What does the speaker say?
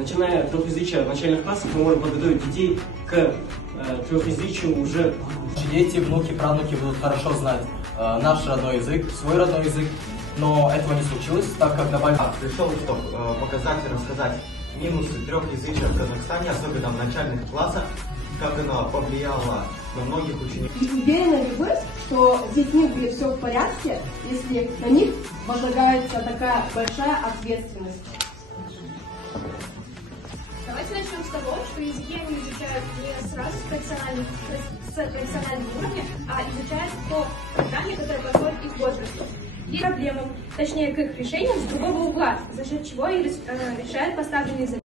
начиная от трехязычия в начальных классах, мы можем подготовить детей к трехязычию уже. Дети, внуки, правнуки будут хорошо знать наш родной язык, свой родной язык, но этого не случилось, так как добавили... Пришел, чтобы показать и рассказать минусы трехязычия в Казахстане, особенно в начальных классах, как оно повлияло на многих учеников. Уверены ли вы, что с детьми будет все в порядке, если на них возлагается такая большая ответственность? Давайте начнем с того, что языки они изучают не сразу с профессионального уровня, а изучают по программе, которая подходит их возрасту и проблемам, точнее к их решениям с другого угла, за счет чего и решают поставленные задачи.